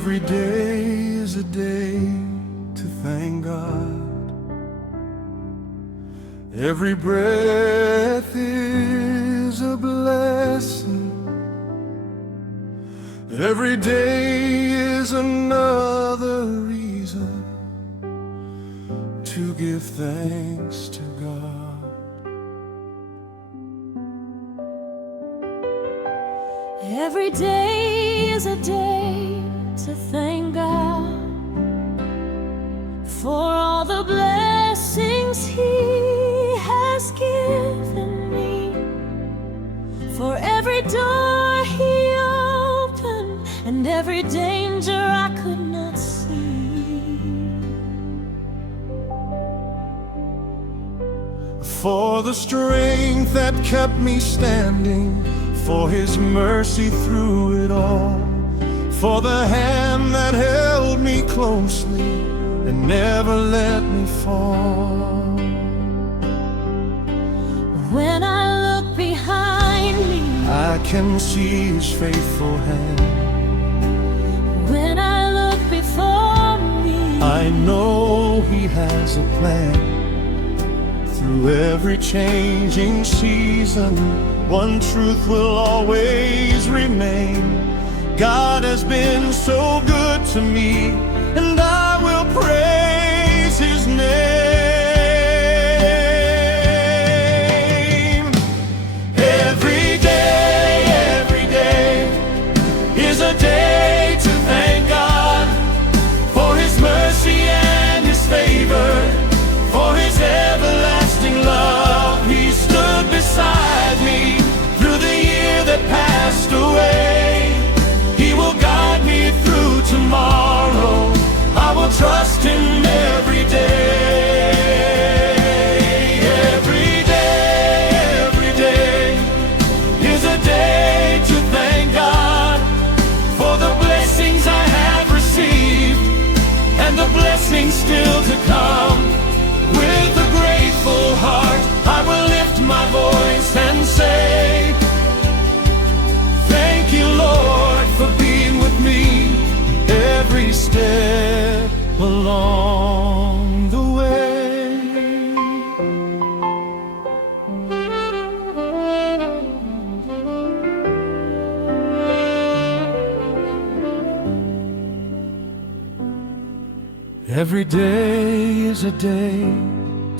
Every day is a day to thank God. Every breath is a blessing. Every day is another reason to give thanks to God. Every day is a day to thank God for all the blessings He has given me, for every door He opened and every danger I could not see, for the strength that kept me standing, for His mercy through it all, for the hand that held me closely and never let me fall. When I look behind me, I can see His faithful hand. when I look before me, I know He has a plan. Through every changing season, one truth will always remain. God has been so good to me, and I will praise His name. Every day is a day to thank God for His mercy and His favor, for His everlasting love. He stood beside me through the year that passed away. He will guide me through tomorrow. I will trust Him every day. Every day is a day to thank God for the blessings I have received and the blessings still to come. With a grateful heart, I will lift my voice and say, thank you, Lord, for being with me every step along the way. Every day is a day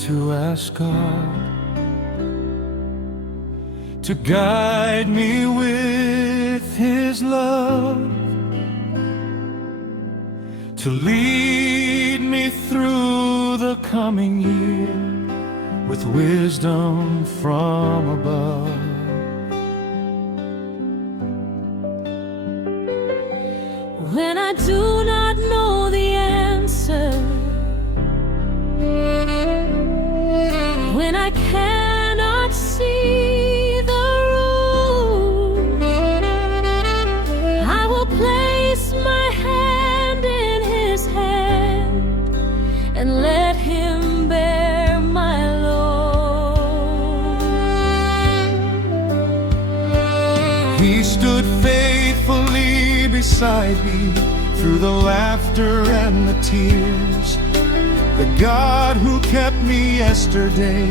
to ask God to guide me with His love, to lead me through the coming year with wisdom from above. when I do not know the answer, when I cannot see the road, I will place my hand in His hand and let Him bear my load. He stood faithfully beside me through the laughter and the tears. The God who kept me yesterday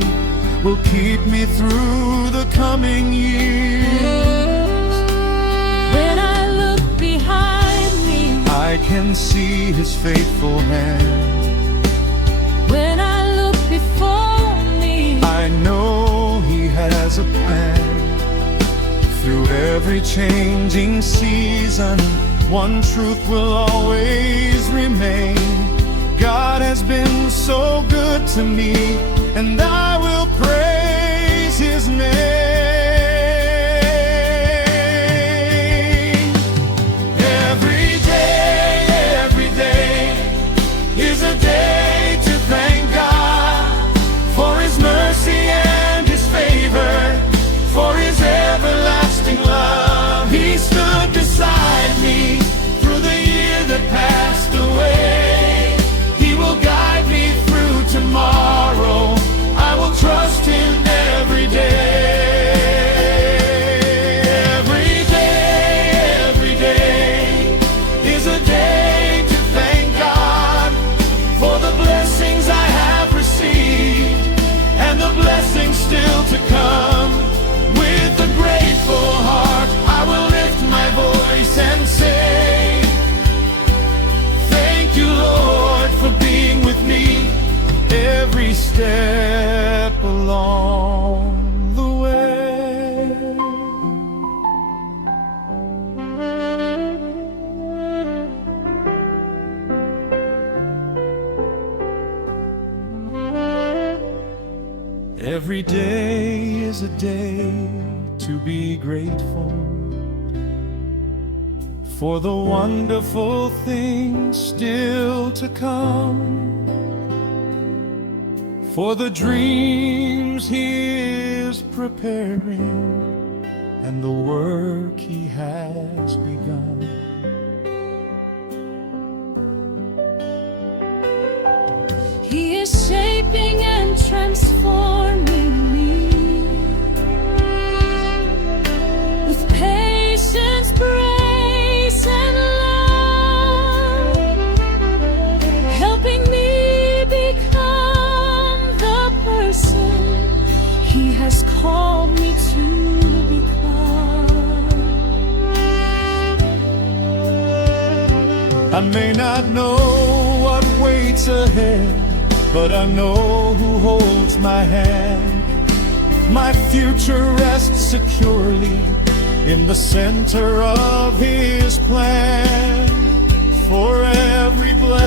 will keep me through the coming years. When I look behind me, I can see His faithful hand. when I look before me, I know He has a plan. Through every changing season, one truth will always remain. God has been so good to me, and I will praise His name. Every day is a day to thank God for His mercy and His favor, for His everlasting love. He stood beside me through the year that passed away. He will guide me through tomorrow. I will step along the way. Every day is a day to be grateful for the wonderful things still to come, for the dreams He is preparing and the work He has begun. He is shaping and transforming me with patience, grace, and love, helping me become the person He has called me to become. I may not know what waits ahead, but I know who holds my hand. My future rests securely in the center of His plan. For every blessing